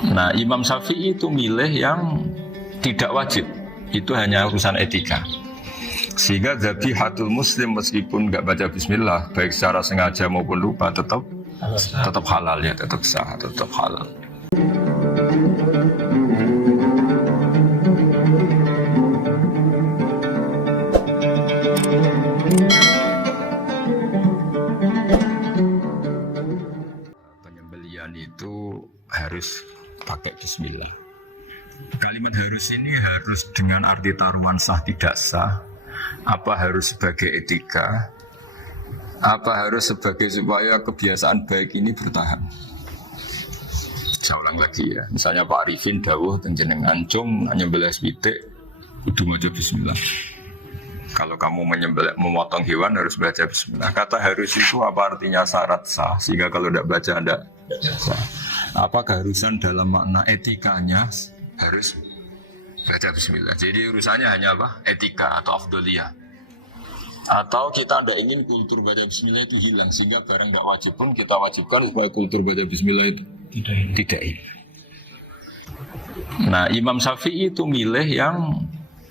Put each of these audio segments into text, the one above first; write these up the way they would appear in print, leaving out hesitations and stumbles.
Nah, Imam Syafi'i itu milih yang tidak wajib. Itu hanya urusan etika. Sehingga zabihatul muslim meskipun nggak baca bismillah, baik secara sengaja maupun lupa, tetap halal ya, tetap sah, tetap halal. Penyembelian itu harus pakai bismillah. Kalimat harus ini harus dengan arti taruhan sah tidak sah, apa harus sebagai etika, apa harus sebagai supaya kebiasaan baik ini bertahan. Saya ulang lagi ya, misalnya Pak Arifin dawuh jenengan cung nyembelih pitik kudu maca bismillah. Kalau kamu menyembelih memotong hewan harus baca bismillah. Kata harus itu apa artinya syarat sah, sehingga kalau tidak baca tidak sah. Apa keharusan dalam makna etikanya harus baca bismillah. Jadi urusannya hanya apa? Etika atau afdoliyah. Atau kita tidak ingin kultur baca bismillah itu hilang, sehingga barang tidak wajib pun kita wajibkan supaya kultur baca bismillah itu tidak hilang. Nah, Imam Syafi'i itu milih yang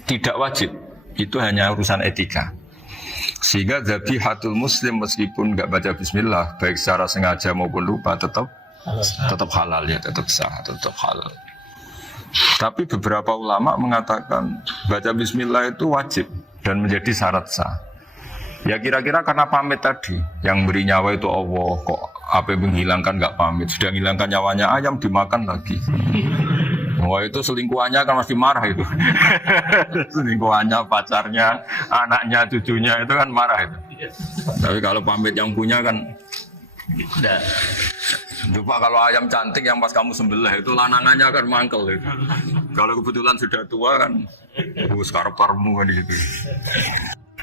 tidak wajib. Itu hanya urusan etika. Sehingga zabihatul muslim meskipun nggak baca bismillah, baik secara sengaja maupun lupa, tetap halal ya, tetap sah, tetap halal. Tapi beberapa ulama mengatakan baca bismillah itu wajib dan menjadi syarat sah. Ya kira-kira karena pamit tadi, yang beri nyawa itu Allah, kok apa yang menghilangkan nggak pamit, sudah menghilangkan nyawanya ayam dimakan lagi. Wah itu selingkuhannya kan masih marah itu. Selingkuhannya, pacarnya, anaknya, cucunya itu kan marah itu. Tapi kalau pamit yang punya kan tidak. Coba kalau ayam cantik yang pas kamu sembelih itu lanangannya kan mangkel itu. Kalau kebetulan sudah tua kan, sekarang parmu kan gitu.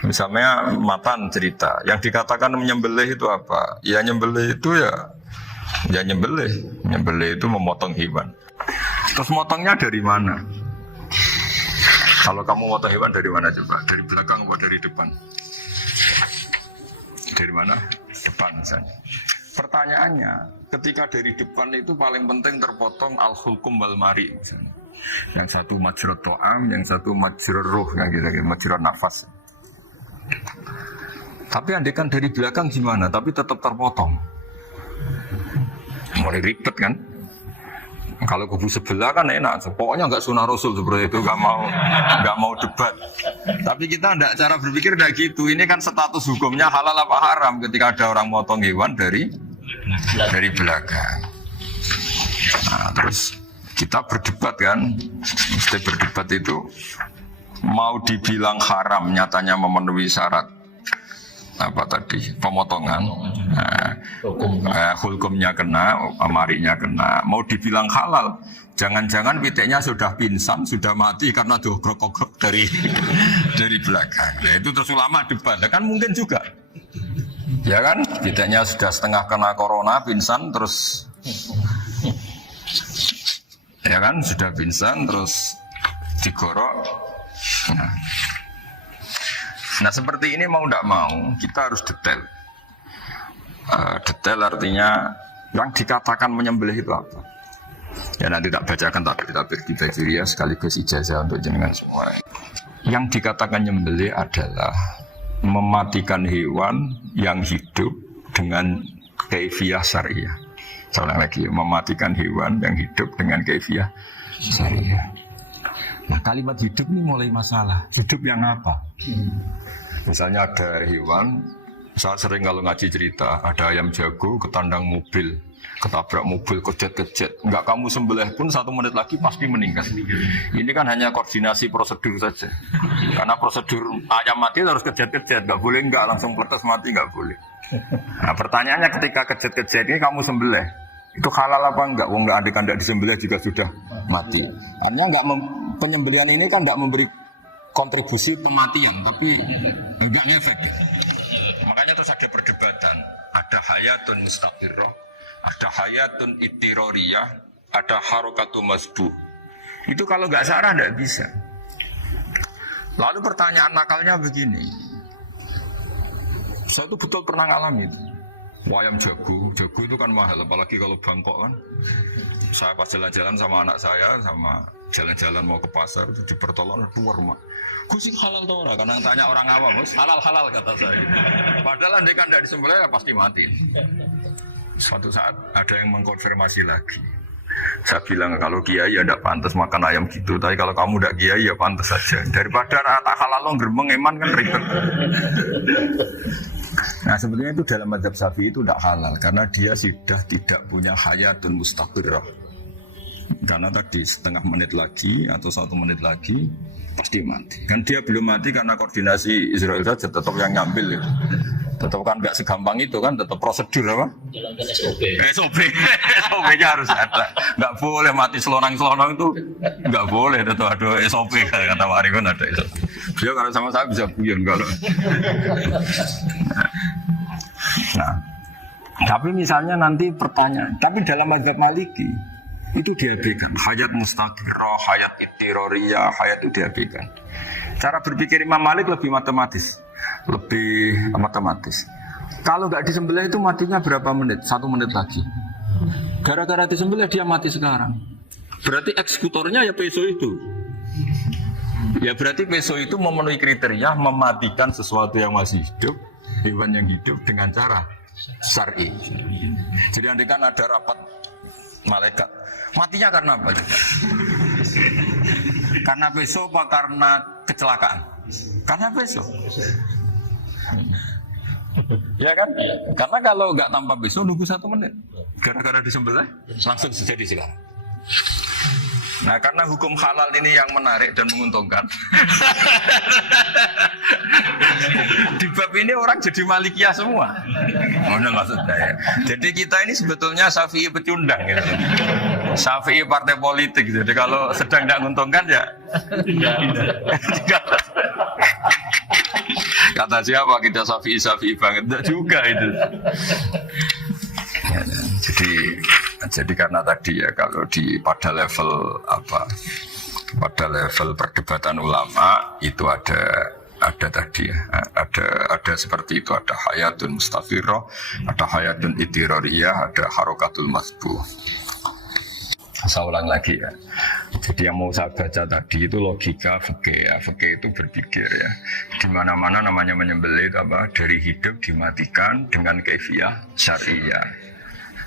Misalnya Matan cerita, yang dikatakan menyembelih itu apa? Ya nyembelih itu ya nyembelih itu memotong hewan. Terus motongnya dari mana? Kalau kamu motong hewan dari mana coba? Dari belakang atau dari depan? Dari mana? Depan misalnya. Pertanyaannya, ketika dari depan itu paling penting terpotong al-hulkum wal mari misalnya. Yang satu majrur to'am, yang satu majrur ruh, yang gitu, majrur nafas. Tapi andekan dari belakang gimana? Tapi tetap terpotong. Mulai ribet kan? Kalau kubu sebelah kan enak, pokoknya nggak sunah rasul seperti itu, nggak mau debat. Tapi kita nggak, cara berpikir nggak gitu. Ini kan status hukumnya halal apa haram ketika ada orang motong hewan dari belakang. Nah, terus kita berdebat kan, mesti berdebat itu mau dibilang haram, nyatanya memenuhi syarat apa tadi pemotongan, hukumnya kena, amarinya kena. Mau dibilang halal, jangan-jangan pitiknya sudah pingsan, sudah mati karena dogrok-ogrok dari belakang. Nah, itu terus ulama debat, kan mungkin juga, ya kan? Pitiknya sudah setengah kena corona, pingsan terus, ya kan? Sudah pingsan terus digorok. Nah seperti ini mau tidak mau kita harus detail. Detail artinya yang dikatakan menyembelih itu apa? Ya nanti tak bacakan tabir di Bajiria sekaligus ijazah untuk jenengan semua. Yang dikatakan menyembelih adalah mematikan hewan yang hidup dengan kaifiyah syariah. Saya ulang lagi, mematikan hewan yang hidup dengan kaifiyah syariah. Nah kalimat hidup ini mulai masalah. Hidup yang apa? Misalnya ada hewan, saya sering kalau ngaji cerita, ada ayam jago ketandang mobil, ketabrak mobil, kejet-kejet. Enggak kamu sembelih pun 1 menit lagi pasti meninggal. Ini kan hanya koordinasi prosedur saja. Karena prosedur ayam mati harus kejet-kejet, enggak boleh enggak langsung peletas mati, enggak boleh. Nah pertanyaannya ketika kejet-kejet ini kamu sembelih, itu halal apa enggak? Wong enggak adekan enggak disembelih juga sudah mati. Artinya enggak penyembelihan ini kan enggak memberi kontribusi kematian, tapi enggak ngefek. Makanya terus ada perdebatan. Ada hayatun mustaqirrah, ada hayatun ittiroriyah, ada harokatu masbuh. Itu kalau enggak syarah enggak bisa. Lalu pertanyaan nakalnya begini. Saya itu betul pernah ngalami itu. Wayam jago itu kan mahal, apalagi kalau Bangkok kan. Saya pas jalan-jalan sama anak saya, sama jalan-jalan mau ke pasar itu di pertolongan keluar mak. Gus sih halal tuh karena tanya orang awam, Gus halal kata saya. Padahal andai kan dari disembelih ya pasti mati. Suatu saat ada yang mengkonfirmasi lagi. Saya bilang kalau kiai ya tidak pantas makan ayam gitu, tapi kalau kamu tidak kiai ya pantas saja. Daripada rata halal lo gerbang eman kan ribet. Nah sebetulnya itu dalam mazhab Syafi'i itu tidak halal karena dia sudah tidak punya hayatun mustaqirrah. Karena tadi setengah menit lagi atau 1 menit lagi pasti mati. Kan dia belum mati karena koordinasi Israel saja tetap yang ngambil itu. Tetap kan nggak segampang itu kan, tetap prosedur apa? Jalankan SOP. SOP-nya harus ada. Nggak boleh mati selonang-selonang itu, nggak boleh. Tetap ada SOP kata Wari kan ada SOP. Dia kalau sama saya bisa buyon kalau. Nah, tapi misalnya nanti pertanyaan, tapi dalam mazhab Maliki itu diabaikan. Hayat mustaqirrah, hayat ittiroriyah, hayat itu diabaikan. Cara berpikir Imam Malik lebih matematis. Kalau nggak disembelih itu matinya berapa menit? 1 menit lagi. Gara-gara disembelih dia mati sekarang. Berarti eksekutornya ya peso itu. Ya berarti peso itu memenuhi kriteria mematikan sesuatu yang masih hidup, hewan yang hidup dengan cara syar'i. Jadi andai kan ada rapat malaikat, matinya karena apa? Karena peso apa karena kecelakaan? Karena peso. Ya kan? Karena kalau nggak tanpa besok nunggu 1 menit. Gara-gara disembelih langsung terjadi sekarang. Nah karena hukum halal ini yang menarik dan menguntungkan. Di bab ini orang jadi Malikiyah semua. Mana maksudnya ya? Jadi kita ini sebetulnya Syafi'i pecundang gitu. Syafi'i partai politik. Jadi kalau sedang tidak menguntungkan ya kata siapa kita Syafi'i banget, enggak juga itu. Ya, jadi karena tadi ya kalau pada level perdebatan ulama itu ada tadi ya, ada seperti itu, ada hayatun mustaqirrah, ada hayatun ittiroriyah, ada harokatul masbuh. Saya ulang lagi ya. Jadi yang mau saya baca tadi itu logika fikih ya. Fikih itu berpikir ya. Di mana-mana namanya menyembelih itu apa? Dari hidup dimatikan dengan kaifiyah syariah.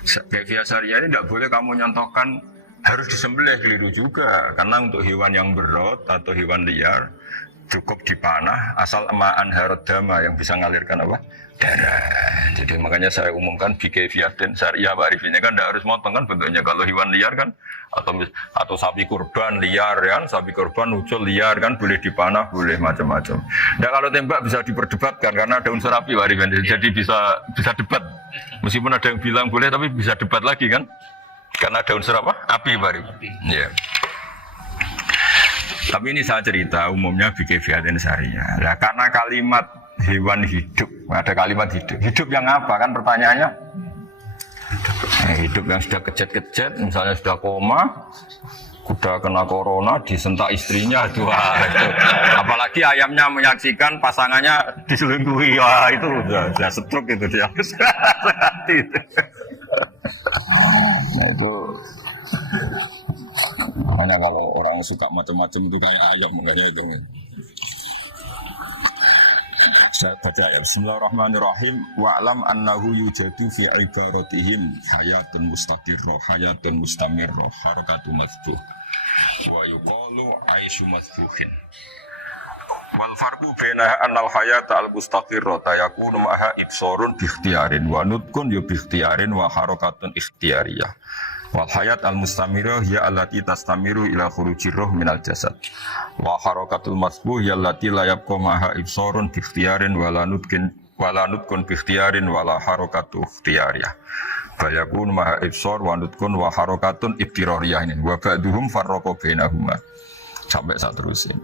Kaifiyah syariah ini tidak boleh kamu nyontohkan harus disembelih, keliru juga. Karena untuk hewan yang berat atau hewan liar cukup dipanah asal ma'an harodama yang bisa mengalirkan apa? Darah. Jadi makanya saya umumkan bikaifiyatin syariah Pak Arif ini kan tidak harus motong kan bentuknya. Kalau hewan liar kan atau sapi kurban liar kan, sapi kurban ucul liar kan boleh dipanah, boleh macam-macam. Nah kalau tembak bisa diperdebatkan karena ada unsur api Pak Arif. Jadi bisa debat. Meskipun ada yang bilang boleh tapi bisa debat lagi kan? Karena ada unsur apa? Api Pak Arif. Iya. Tapi ini saya cerita umumnya bikaifiyatin syariah. Nah karena kalimat hewan hidup, ada kalimat hidup yang apa kan pertanyaannya? Hidup yang sudah kejat-kejat, misalnya sudah koma, sudah kena corona, disentak istrinya, itu. Apalagi ayamnya menyaksikan pasangannya diselingkuhi, wah itu sudah stroke itu dia. Nah itu, makanya kalau orang suka macam-macam itu kayak ayam, makanya itu. Saya baca ya. Bismillahirrahmanirrahim. Wa'lam annahu yujadu fi ibaratihim hayatun mustaqirrah, hayatun mustamirrah, harakatu masbuh. Wa yuqalu aisyu masbuhin. Wal farqu baina annal hayata al mustaqirrah yakunu maha ibsarun bi ikhtiyarin wa nutqun bi ikhtiyarin wa harakatun ikhtiyariyah. Wal hayat al mustamirah hiya allati tastamiru ila khurujir ruh minal jasad. Wa harakatul masbuh hiya allati la yabqa maha ibsarun bi ikhtiyarin wala nutqun bi ikhtiyarin wala harakatu ikhtiyariyah. Bayakun maha ibsar wa nutqun wa harakatun ittirariyah ini. Wa ba'duhum farraqa bainahuma. Sampai saat terus ini.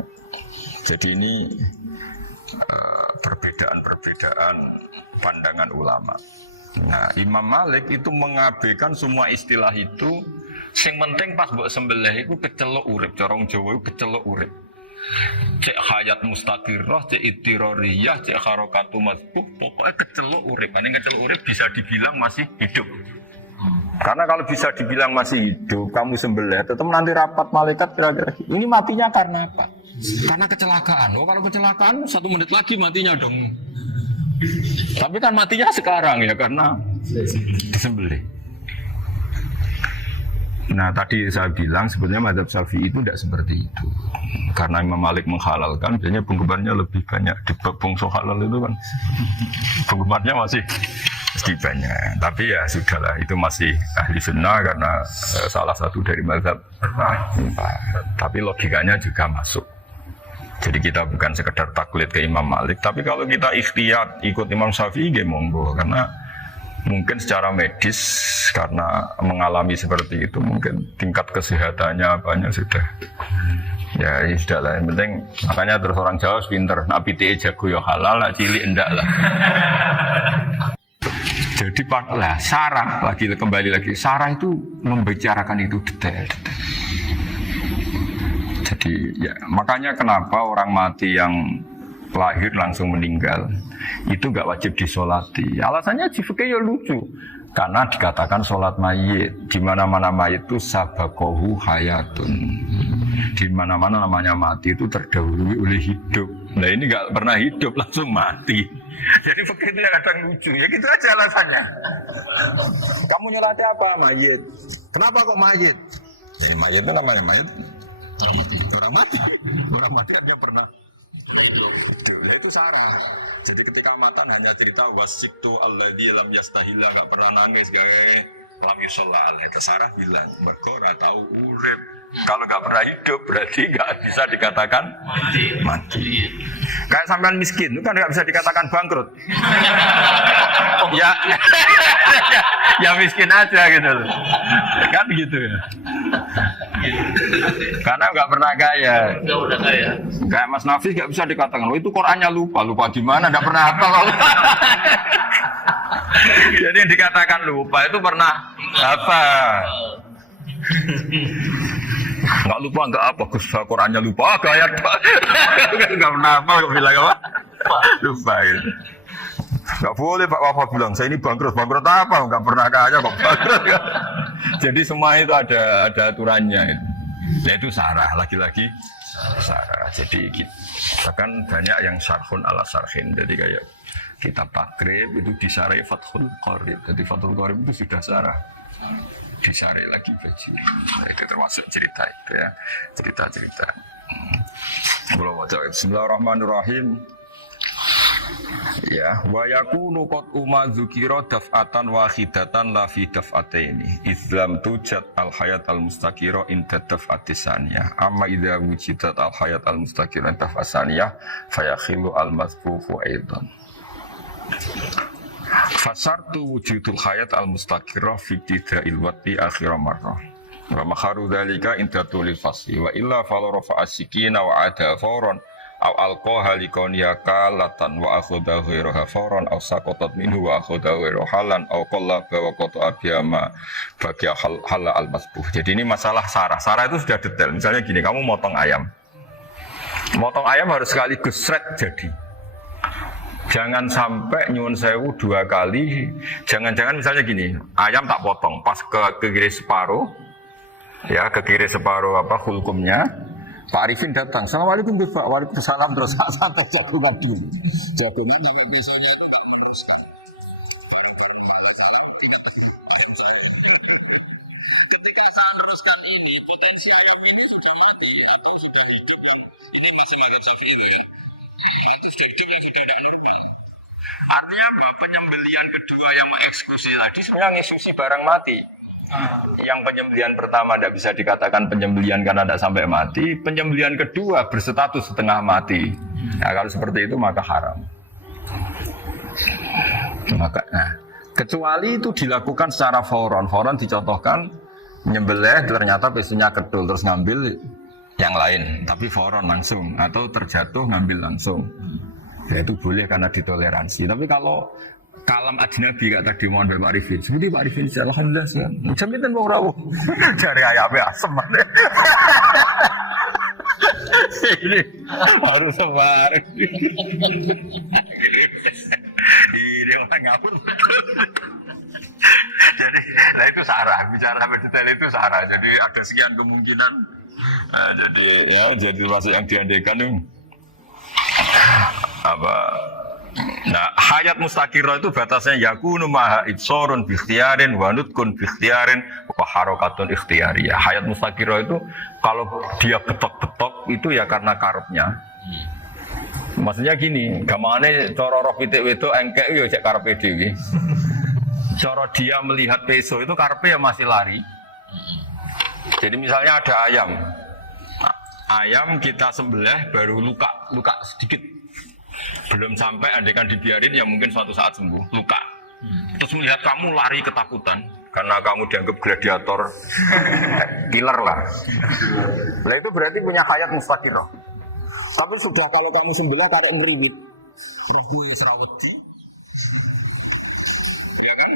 Jadi ini perbedaan-perbedaan pandangan ulama. Nah, Imam Malik itu mengabaikan semua istilah itu. Sing penting pas mbok sembelih iku kecelok urip, corong Jawa iku kecelok urip. cek hayat mustaqirah, cek ittiroriyah, cek harokatu mazbuh, pokoknya keceluk urip. Ini keceluk urip bisa dibilang masih hidup. Karena kalau bisa dibilang masih hidup, kamu sembelih, tetap nanti rapat malaikat kira-kira. Ini matinya karena apa? Karena kecelakaan. Oh, kalau kecelakaan 1 menit lagi matinya dong. Tapi kan matinya sekarang ya karena disembelih. Nah tadi saya bilang sebenarnya mazhab Syafi'i itu tidak seperti itu. Karena Imam Malik menghalalkan, biasanya penggemarnya lebih banyak. Di bangsa halal itu kan penggemarnya masih banyak. Tapi ya sudahlah, itu masih ahli sunnah karena salah satu dari mazhab. Tapi logikanya juga masuk. Jadi kita bukan sekedar taklid ke Imam Malik, tapi kalau kita ikhtiyat ikut Imam Syafi'i, ya monggo. Karena mungkin secara medis karena mengalami seperti itu mungkin tingkat kesehatannya apanya sudah ya sudah lah, yang penting makanya terus orang Jawa pinter nak PTE jago ya halal, nak cilik enggak lah. Jadi lah sarah lagi kembali lagi sarah itu membicarakan itu detail. Jadi ya makanya kenapa orang mati yang lahir langsung meninggal itu gak wajib disolati. Alasannya di fikih ya lucu, karena dikatakan sholat mayit di mana-mana mayit itu sabakohu hayatun, di mana-mana namanya mati itu terdahului oleh hidup. Nah ini gak pernah hidup langsung mati. Jadi fikih itu kadang lucu ya, gitu aja alasannya. Kamu nyolati apa? Mayit. Kenapa kok mayit? Ya, mayit itu namanya mayit orang mati kan dia pernah hidup. Ya itu sarah. Jadi ketika matan hanya cerita wasiktu alladzi lam yastahila, enggak pernah nangis gawe lam yusolal. Itu sarah bilang mergo ora tau urip. Kalau enggak pernah hidup berarti enggak bisa dikatakan mati. Kayak sampean miskin itu kan enggak bisa dikatakan bangkrut. Ya ya miskin aja gitu loh. Kan gitu ya. Karena nggak pernah kaya. Kayak Mas Nafis nggak bisa dikatakan, oh itu Qurannya lupa gimana? Nggak pernah hafal. Jadi yang dikatakan lupa itu pernah apa? Nggak lupa nggak apa? Qurannya lupa, gaya nggak pernah hafal kok bilang apa? Lupa gitu. Nggak boleh Pak Wafa bilang saya ini bangkrut apa? Nggak pernah kaya kok bangkrut. Jadi semua itu ada aturannya itu. Nah itu sarah lagi-lagi sarah. Jadi kita kan banyak yang syarhun ala syarhin. Jadi kayak kitab takrib itu disarai Fathul Qorib. Jadi Fathul Qorib itu sudah sarah. Disarai lagi baju. Itu termasuk cerita itu ya. Cerita-cerita. Bismillahirrahmanirrahim. Ya, wa yakunu qad umadzukira daf'atan wahidatan la fi daf'ataini. Islam tujad al hayat al mustaqira inda daf'atis saniyah. Amma idza wujidat al hayat al mustaqira inda daf'atis saniyah fayakhilu al mazfufu aidan. Fasartu wujudul hayat al mustaqira fi ibtida'il waqti akhir marrah. Wa makharu dzalika inda tulil fasli wa illa fala rafa'a sikina wa ada fawran aw alqaha likoniya kalatan wa akhudha ghairuha fawran aw saqatat minhu wa akhudha ghairuha halan aw qallaba wa qata'a biyama bagi hal al masbuh. Jadi ini masalah sarah. Sarah itu sudah detail. Misalnya gini, kamu motong ayam. Motong ayam harus sekaligus shred jadi. Jangan sampai nyuwun sewu 2 kali. Jangan-jangan misalnya gini, ayam tak potong pas ke kiri separuh. Ya, ke kiri separuh apa hulkumnya. Pak Arifin datang, assalamualaikum Pak, waalaikumsalam, terus santai jagungan dulu. Jagungan yang biasanya ketika saya teruskan ini, potensi ini sudah hidup, ini masih mirip Syafi'i itu ya. Artinya apa? Penyembelian kedua yang mengeksekusi tadi sebenarnya mengeksekusi barang mati. Yang penyembelian pertama tidak bisa dikatakan penyembelian karena tidak sampai mati. Penyembelian kedua berstatus setengah mati. Nah, kalau seperti itu maka haram. Kecuali itu dilakukan secara fauron. Fauron dicontohkan menyembelih ternyata pesunya kedul terus ngambil yang lain. Tapi fauron langsung atau terjatuh ngambil langsung. Ya itu boleh karena ditoleransi. Tapi kalau kalam ajnabi kata tadi mohon Pak Arifin. Seperti Pak Arifin alhamdulillah sih. Jaminan mau rawuh. Cari ayamnya asem. Ini harus sabar. Ini orang ngapun. Jadi, nah itu sarah. Bicara detail itu sarah. Jadi ada sekian kemungkinan. Nah, jadi masuk yang diandaikan itu apa? Nah, hayat mustaqirah itu batasnya yakunu maha ibsorun bi ikhtiarin wa nutqun bi ikhtiarin wa harakatun ikhtiyariyah. Hayat mustaqirah itu kalau dia betok-betok itu ya karena karepnya. Maksudnya gini, gamane cara roh pitik wedok engkek yo cek karepe dhewe. Cara dia melihat peso itu karepe ya masih lari. Jadi misalnya ada ayam. Ayam kita sembelih baru luka sedikit. Belum sampai andaikan dibiarin ya mungkin suatu saat sembuh, luka. Terus melihat kamu lari ketakutan karena kamu dianggap gladiator killer lah. Nah itu berarti punya hayat mustaqirah. Tapi sudah kalau kamu sembelah karek ngeriwit. Roh gue serawati. Ya kan?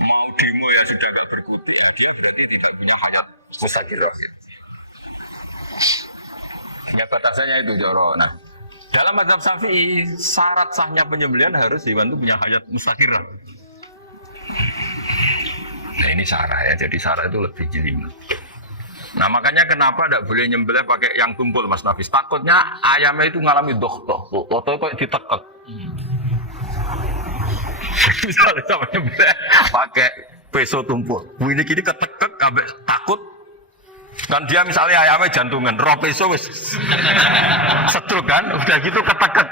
Mau demo ya sudah gak berkutik ya dia berarti tidak punya hayat mustaqirah. Ya batasannya itu Joro. Nah, dalam mazhab Syafi'i syarat sahnya penyembelihan harus hewan itu punya hayat mustaqirah. Nah ini sarah ya, jadi sarah itu lebih jelimet. Nah makanya kenapa tidak boleh nyembelih pakai yang tumpul Mas Nafis? Takutnya ayamnya itu ngalami dohtoh, atau kok ditekek. Misalnya sama nyembelih pakai peso tumpul, ini kini ketekek, takut. Kan dia misalnya ayamnya jantungan, roh peso wis setruk kan, udah gitu ketekek.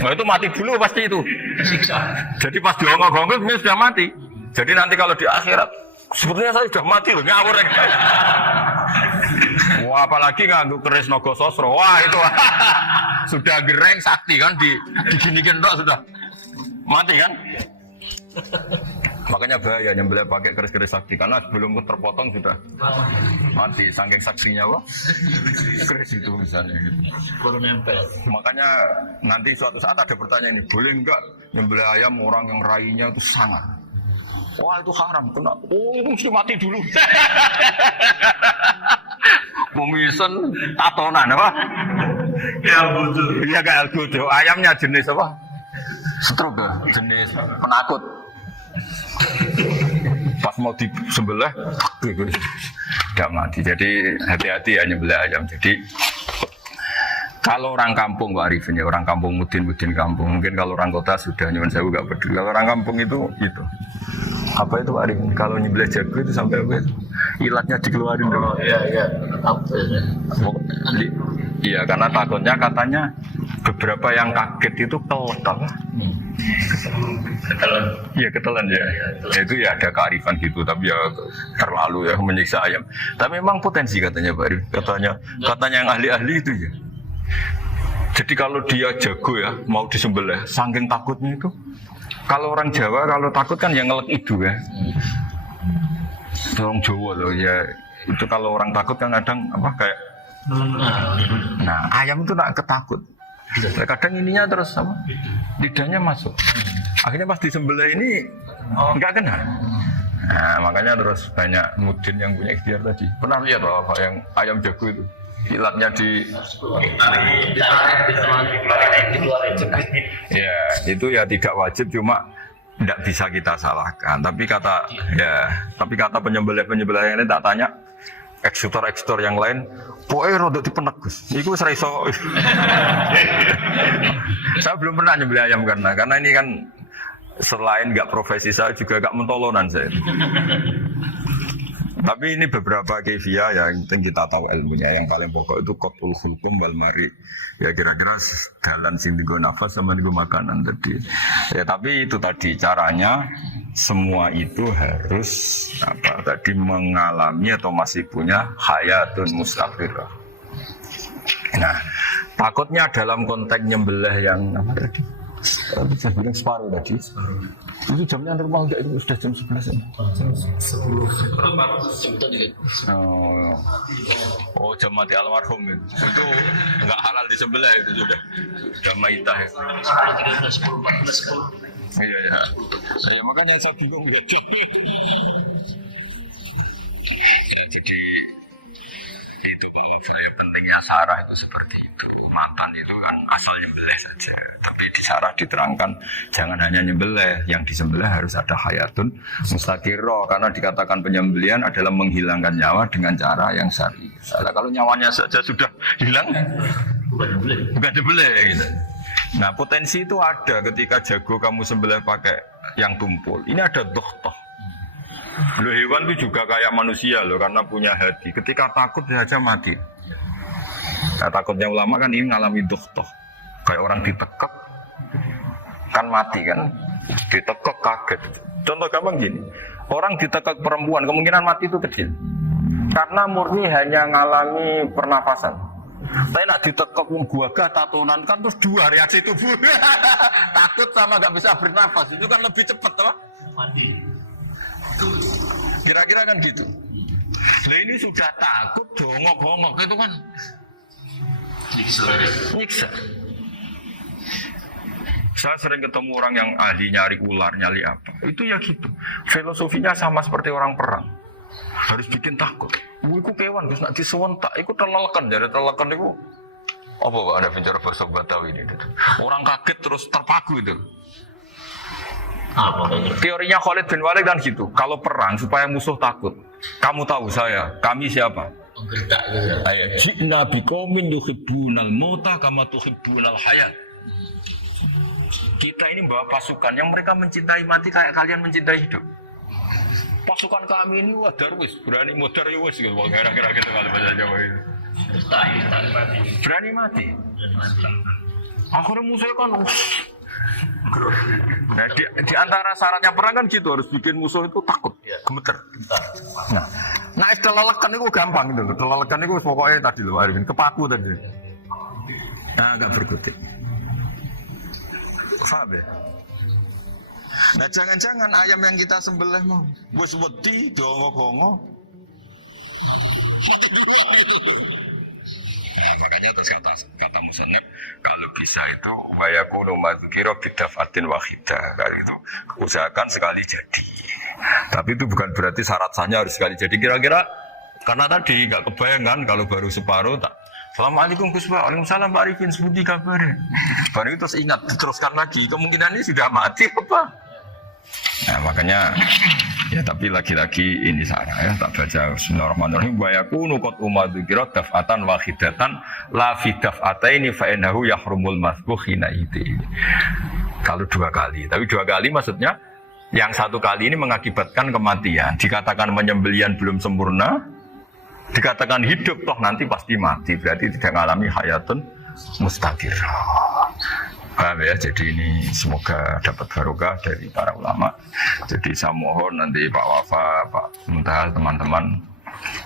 Nah itu mati dulu pasti itu. Jadi pas diongok-ongok ini sudah mati. Jadi nanti kalau di akhirat, sebetulnya saya sudah mati loh, ngawur. Wah apalagi nganggu keris nogo sosro, wah itu sudah gereng sakti kan, diginikan dok sudah mati kan. Makanya bahaya nyembelih pakai keris-keris sakti karena sebelum terpotong sudah mati saking saksinya loh. Keris itu misalnya gitu. Makanya nanti suatu saat ada pertanyaan ini, boleh enggak nyembelih ayam orang yang rainya itu sangar? Wah itu haram, kenapa? Oh itu mesti mati dulu. Pemisen tatonan apa? Ya betul. Iya kayak algojo. Ayamnya jenis apa? Stroke, jenis penakut. Pas mau disembelih, tidak mati. Jadi hati-hati ya nyembelih ayam. Jadi kalau orang kampung Pak Arifin ya, orang kampung mudin kampung. Mungkin kalau orang kota sudah nyuwun sewu gak peduli. Kalau orang kampung itu apa itu Pak Arifin? Kalau nyembelih jago itu sampai apa itu? Ilatnya dikeluarin dulu. Iya. Iya, karena takutnya katanya beberapa yang kaget itu kelek apa? Ketelan. Iya ketelan ya. Itu ya ada kearifan gitu, tapi ya terlalu ya menyiksa ayam. Tapi memang potensi katanya Pak Arifin. Katanya yang ahli-ahli itu ya. Jadi kalau dia jago ya mau disembelih, saking takutnya itu. Kalau orang Jawa kalau takut kan yang ngelek itu ya. Orang Jawa loh ya. Itu kalau orang takut kan kadang apa kayak. Nah ayam itu nak ketakut. Kadang ininya terus apa? Lidahnya masuk. Akhirnya pas disembelih ini nggak kena. Nah makanya terus banyak mudin yang punya ikhtiar tadi. Pernah lihat apa yang ayam jago itu? Ilatnya di ya itu ya tidak wajib, cuma tidak bisa kita salahkan. Tapi kata penyembelih yang ini tak tanya eksekutor yang lain, pokoknya rodok dipenek Gus. Iku wis ra iso. Saya belum pernah nyembelih ayam karena ini kan selain nggak profesi saya juga nggak mentolonan saya. Tapi ini beberapa kefiah yang penting kita tahu ilmunya. Yang paling pokok itu qatul khulqum wal mari. Ya kira-kira jalan sing digo nafas sama digo makanan tadi. Ya tapi itu tadi caranya semua itu harus mengalami atau masih punya hayatun mustaqirah. Nah, takutnya dalam konteks nyembelih yang apa tadi? Saya bilang separuh tadi. Itu jamnya normal enggak, itu sudah jam 11 ya? Jam 10. Oh, jam mati almarhum itu. Itu enggak halal disembelih itu sudah maitah. 13, 10, 14, 10. Iya ya. Ya makanya saya bingung ya. Ya jadi itu bahwa saya pentingnya Sarah itu seperti itu. Mantan itu kan asal nyembelih saja. Tapi di Sarah diterangkan jangan hanya nyembelih, yang disembelih harus ada hayatun mustaqirah, karena dikatakan penyembelihan adalah menghilangkan nyawa dengan cara yang syar'i. Kalau nyawanya saja sudah hilang, bukan nyembelih gitu. Nah, potensi itu ada ketika jago kamu sembelih pakai yang tumpul. Ini ada dohtoh. Loh, hewan itu juga kayak manusia loh, karena punya hati. Ketika takut saja mati. Nah, takutnya ulama kan ini ngalami dohtoh. Kayak orang ditekek kan mati kan, ditekek kaget. Contoh gampang gini, orang ditekek perempuan kemungkinan mati itu kecil, karena murni hanya ngalami pernafasan. Tapi nak ditekek gagah tatonan kan terus dua reaksi tubuh. Takut sama gak bisa bernafas, itu kan lebih cepat apa? Mati. Kira-kira kan gitu. Nah, ini sudah takut, dongok-dongok itu kan nyiksa. Saya sering ketemu orang yang ahli nyari ular, nyari apa. Itu ya gitu. Filosofinya sama seperti orang perang. Harus bikin takut. Iku kewan, terus nak disewentak, iku telelekan. Jadi telelekan itu apa Pak? Ada bicara bahasa Batawi ini. Orang kaget terus terpaku itu. Teorinya Khalid bin Walid kan gitu. Kalau perang supaya musuh takut. Kamu tahu saya, kami siapa? Ayat jina biqaumin yuhibbunal mauta kama tuhibbunal hayat. Kita ini bawa pasukan yang mereka mencintai mati kayak kalian mencintai hidup. Pasukan kami ini wah darwis, berani modar ya wis gitu. Kira-kira gitu kalau bahasa Jawa itu. Berani mati. Akhirnya musuhnya kan nah, di antara syaratnya perang kan gitu, harus bikin musuh itu takut, gemeter. Nah, telelekan itu gampang gitu loh. Telelekan itu pokoknya tadi loh, Arifin kepaku tadi. Nah, agak berkutik. Paham ya? Nah, jangan-jangan ayam yang kita sembelih mau wis wedi dongo-dongo. Nah, makanya terus kata musannaf kalau bisa itu wayakunu madzkira bidafatin wahidah. Kalau itu usahakan sekali jadi. Tapi itu bukan berarti syarat sahnya harus sekali jadi. Kira-kira karena tadi enggak kebayang kalau baru separuh tak. Assalamualaikum Gus Pak. Waalaikumsalam Pak Arifin. Sebuti kabar. Baru itu terus ingat diteruskan lagi. Kemungkinan ini sudah mati apa? Nah, makanya ya tapi lagi-lagi ini Sarah ya tak baca Bismillahirrahmanirrahim wa yakunu qad umadzikra daf'atan wahidatan la fi daf'ataini fa innahu yahrumul masbuh hina itu. Kalau dua kali, tapi dua kali maksudnya yang satu kali ini mengakibatkan kematian. Dikatakan penyembelihan belum sempurna, dikatakan hidup toh nanti pasti mati, berarti tidak mengalami hayatun mustaqirah. Paham ya, jadi ini semoga dapat barokah dari para ulama. Jadi saya mohon nanti Pak Wafa, Pak Muntahal, teman-teman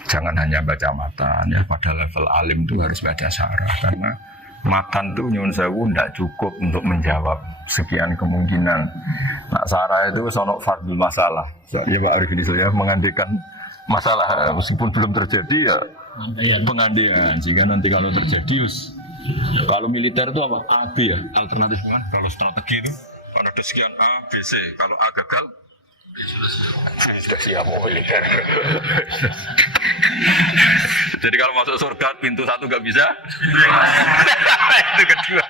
jangan hanya baca matan ya, pada level alim itu harus baca syarah, karena matan itu nyuwun sewu tidak cukup untuk menjawab sekian kemungkinan. Nah, syarah itu sono fardul masalah. Ya Pak Arif ini saya mengandikan masalah meskipun belum terjadi ya pengandaian. Jika nanti kalau terjadi kalau militer itu apa? A, B ya? Alternatif kan? Kalau strategi itu kalau ada sekian A, B, C. Kalau A gagal, B sudah siap mau militer. Jadi kalau masuk surga pintu satu nggak bisa, itu kedua.